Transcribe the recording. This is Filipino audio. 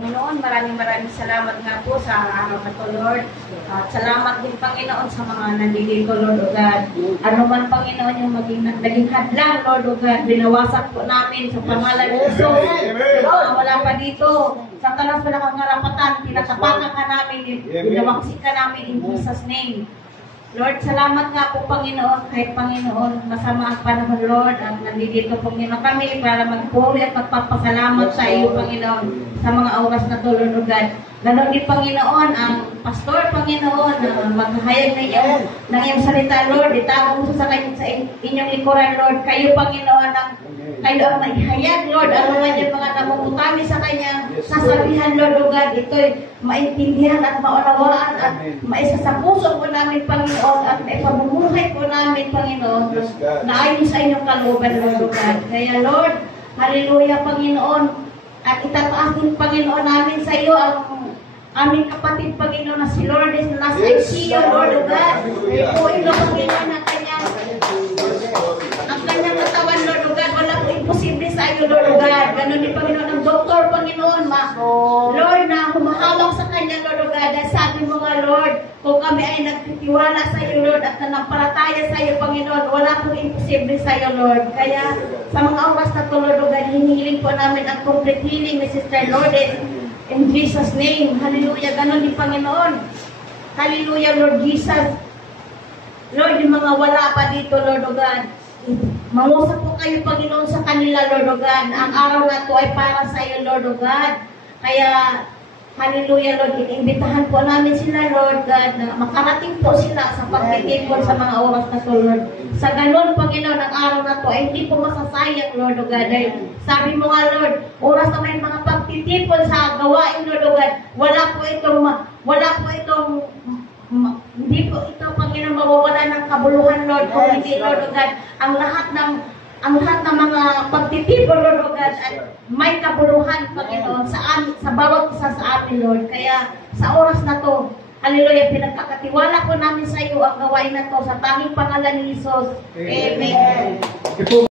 Panginoon, maraming salamat nga po sa araw na to, Lord. At salamat din, Panginoon, sa mga nandito, Lord, O God. Ano man, Panginoon, yung naging hadlang, Lord, O God, binawasak po namin sa pangalan ng Isus. Wala pa dito. Sa talas na kangarapatan, tinatapakan ka namin, binawaksik ka namin in Jesus' name. Lord, salamat nga po, Panginoon, kahit Panginoon, masama ang panahon, Lord, at nandito po kami para magpuri at magpapasalamat sa iyo, Panginoon, sa mga oras na to, Lord, O God. Ganon din, Panginoon, ang pastor, Panginoon, maghahayag na iyo ng iyong salita, Lord, itawag mo sa inyong likuran, Lord, kayo, Panginoon, kayo ang maihayag, Lord, ano man yung mga namumutami sa kanyang sasabihan, Lord, O God, ito'y maintindihan at maunawaan at maisa sa puso po namin, Panginoon, at maipamumuhay po namin, Panginoon, na ayon sa inyong kalooban, Lord, O God. Kaya, Lord, hallelujah, Panginoon, at itataas din, Panginoon, namin sa iyo ang aming kapatid, Panginoon, na si Lourdes, na nasa ICU, Lord, O God. Ipuin, Lord, Panginoon, ang kanyang katawan, Lord, O God. Wala po imposible sa iyo, Lord, O God. Ganon din, Panginoon, ang doktor, Panginoon, Lord, na humahawak sa kanya, Lord, O God. Dahil sabi mo nga, Lord, kung kami ay nagtitiwala sa iyo, Lord, at nanampalataya sa iyo, Panginoon, wala pong imposible sa iyo, Lord. Kaya, sa mga oras na to, Lord, O God, hinihiling po namin ang complete healing ni Sister Lourdes. In Jesus' name, hallelujah. Ganon din, Panginoon. Hallelujah, Lord Jesus. Lord, yung mga wala pa dito, Lord, O God, mangusap po kayo, Panginoon, sa kanila, Lord, O God. Ang araw na to ay para sa iyo, Lord, O God. Kaya, hallelujah, Lord, inimbitahan po namin sila, Lord God, na makarating po sila sa pagtitipon sa mga oras na to, Lord. Sa ganun, Panginoon, ang araw na to ay hindi po masasayang, Lord, O God. Dahil sabi mo nga, Lord, oras na may mga pagtitipon sa gawain, Lord, O God, hindi po ito, Panginoon, mawawala ng kabuluhan, Lord, kung hindi, Lord, O God, ang lahat ng mga pagtitipon, Lord, O God, at may kabuluhan, Panginoon, sa bawat isa sa amin, Lord. Kaya sa oras na to, hallelujah, pinagkakatiwala po namin sa iyo ang gawain na to sa tanging pangalan ni Jesus. Amen.